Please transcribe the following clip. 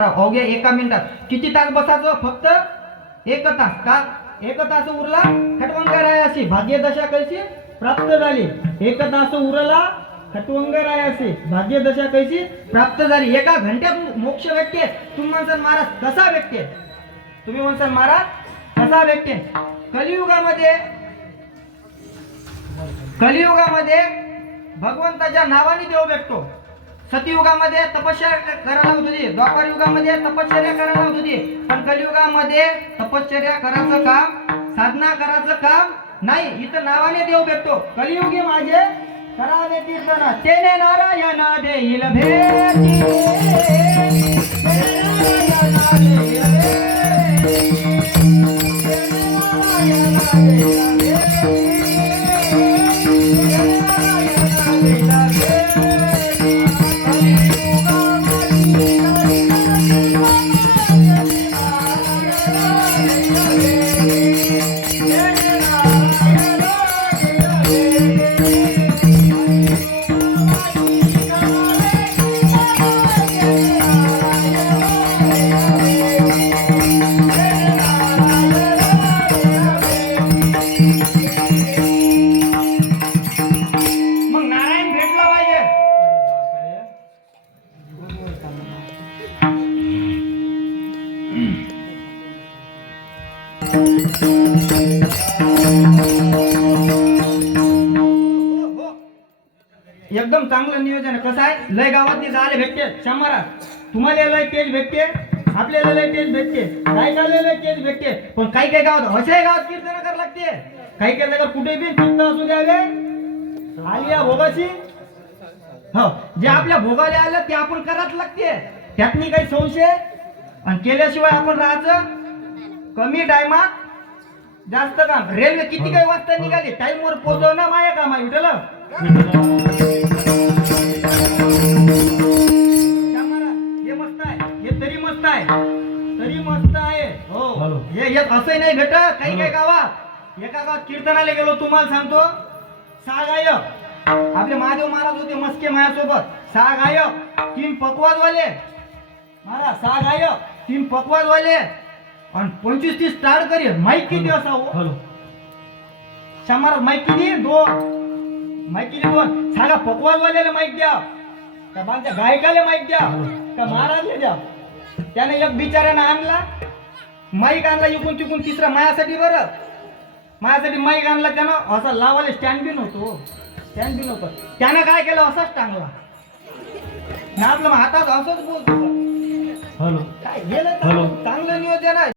हो अवघ्या एका मिनिटात. किती तास बसायचं? फक्त एक तास. का? एक तास उरला खटवंगर आहे अशी भाग्यदशा कशी? प्राप्त झाली. एक तास उरला खटवंगर आहे अशी भाग्यदशा कशी? प्राप्त झाली. एका घंट्यात मोक्ष व्यक्ती तुम्ही म्हणसाल महाराज कसा व्यक्ती तुम्ही म्हणसाल महाराज कसा व्यक्ती कलियुगामध्ये कलियुगामध्ये भगवंताच्या नावाने देव भेटतो. सतयुगामध्ये तपश्चर्या करायला होत होती. द्वापर युगामध्ये तपश्चर्या करायला होत होती. पण कलियुगामध्ये तपश्चर्या करायचं काम साधना करायचं काम नाही. इथं नावाने देव भेटतो. कलियुगी माझे करावे कीर्तन. तेने नारायण देईल भेटी. तेने एकदम चांगलं नियोजन कसं आहे? लय गावात झाले भेटते. शंभरा. तुम्हाला लय तेज भेटते. आपल्याला लय तेज भेटते. गायकाला लय तेज भेटते. पण काही काही गावात अशाही गावात कीर्तन करावं लागते. काही काही जागा कुठे बी कीर्तन असू द्यावे. आली या भोगाशी. हो जे आपल्या भोगाला आलं ते आपण कराच लागते. त्यातनी काही संशय. आणि केल्याशिवाय आपण राहायचं. कमी टायमात जास्त काम. रेल्वे किती काही वाजता निघाली? टाइम वर पोहोचवणं माया काम आहे श्यामारा, हे मस्त आहे. हे तरी मस्त आहे. तरी मस्त आहे. हो. हे हे असंही नाही भेटत. काही काही गावात एका गावात कीर्तनाला गेलो तुम्हाला सांगतो. सहा गायक आपले महादेव महाराज होते मस्के माझ्यासोबत सहा गायक तीन पकवाजवाले. महाराज सहा गायक तीन पकवाजवाले. आणि पंचवीस तीस स्टार्ट करी. माईक किती असावं? हॅलो. शंभर माईक किती? दोन. माईक किती दोन? सांगा पकवाजवाल्याला माईक द्या. का माझ्या गायकाला माईक द्या. का महाराजला द्या. त्याने एक बिचाऱ्यानं आणला. माईक आणला इकून तिकून तिसरा मायासाठी बरं. माझ्यासाठी माईक आणला त्यानं. असा लावायला स्टँड बी नव्हतो. स्टँड बी नव्हतं. त्यानं काय केलं? असाच टांगला. ना आपलं हातात असंच बोलतो. हॅलो. काय गेलं हॅलो. चांगलं नियोजन आहे.